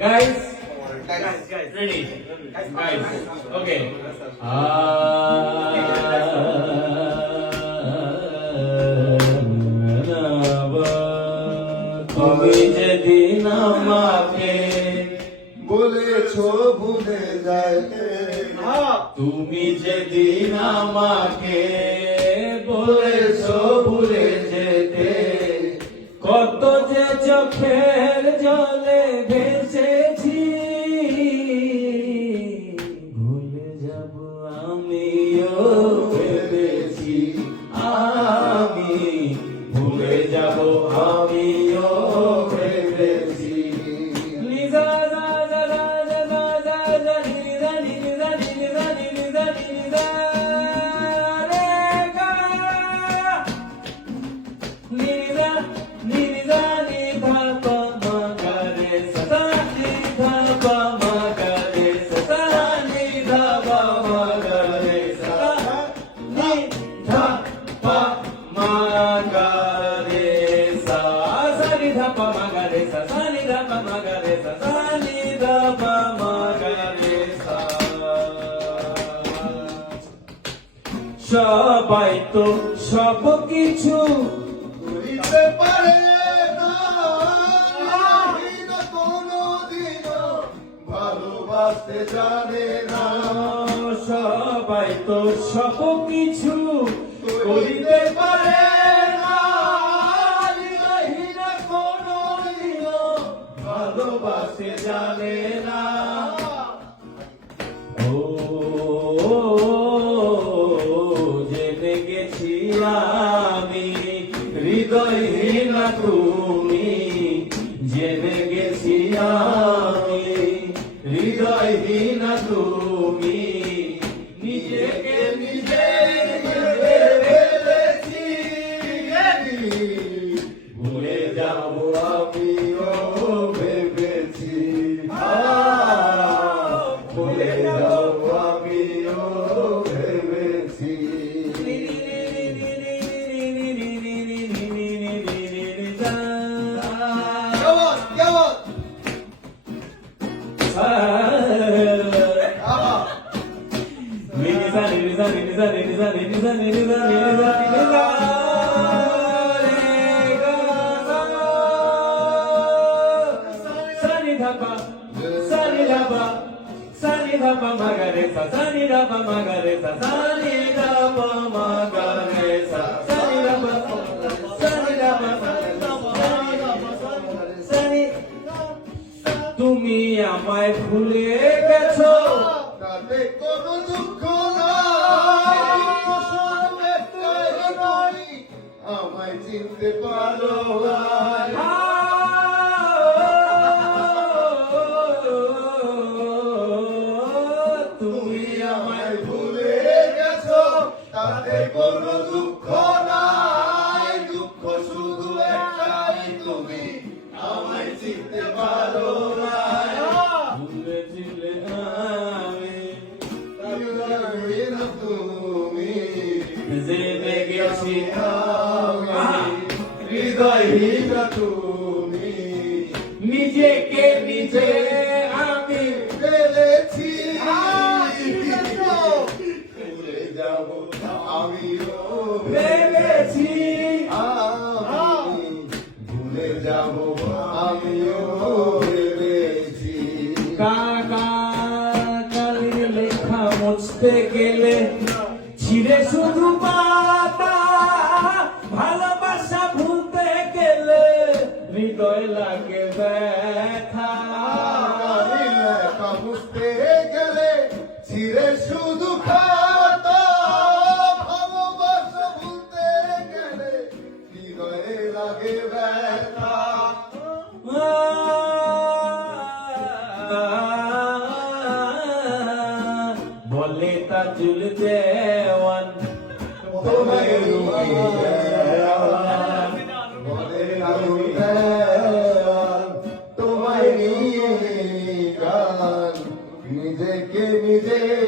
Guys, Guys, guys. ready? Guys, okay. তুমি যেদিন আমাকে বলেছ ভুলে যায় তুমি যেদিন আমাকে বলেছ ভুলে যেতে কত যে চোখের জলে ভেসেছি সবাই তো সব কিছু করিতে পারে ভালোবাসতে জানে না। সবাই তো সব কিছু করিতে পারে জেনে গেছি আমি হৃদয়হীন তুমি। জেনে গেছি আমি হৃদয়হীন তুমি। নিজেকে ভেবেছি। yapıyor hevesi Yavaş yavaş Ne güzel ne güzel ne güzel ne güzel ne güzel ne güzel ne güzel ni da pa ma ga re sa sa ni da pa ma ga re sa sa ni da pa ma ga re sa sa ni da pa sa ni da pa sa ni da pa sa তুমি আমায় ভুলে গেছো তাতে কোনো দুঃখ না আমায় চিনতে পারো না জেনে গেছি হৃদয়হীন তুমি। নিজেকে নিজে আমি ফেলেছি। ভুলে যাব আমিও। আমি ভুলে যাব আমিও। শুধু পাতা ভালোবাসা ভুলতে গেলে হৃদয় লাগে ব্যথা। বুঝতে গেলে ছিঁড়ে শুধু খাতা। ভালোবাসা ভুলতে গেলে হৃদয়ে লাগে ব্যথা। বলে তাজুল দেওয়ান তোমায় নিয়ে নিজেকে নিজে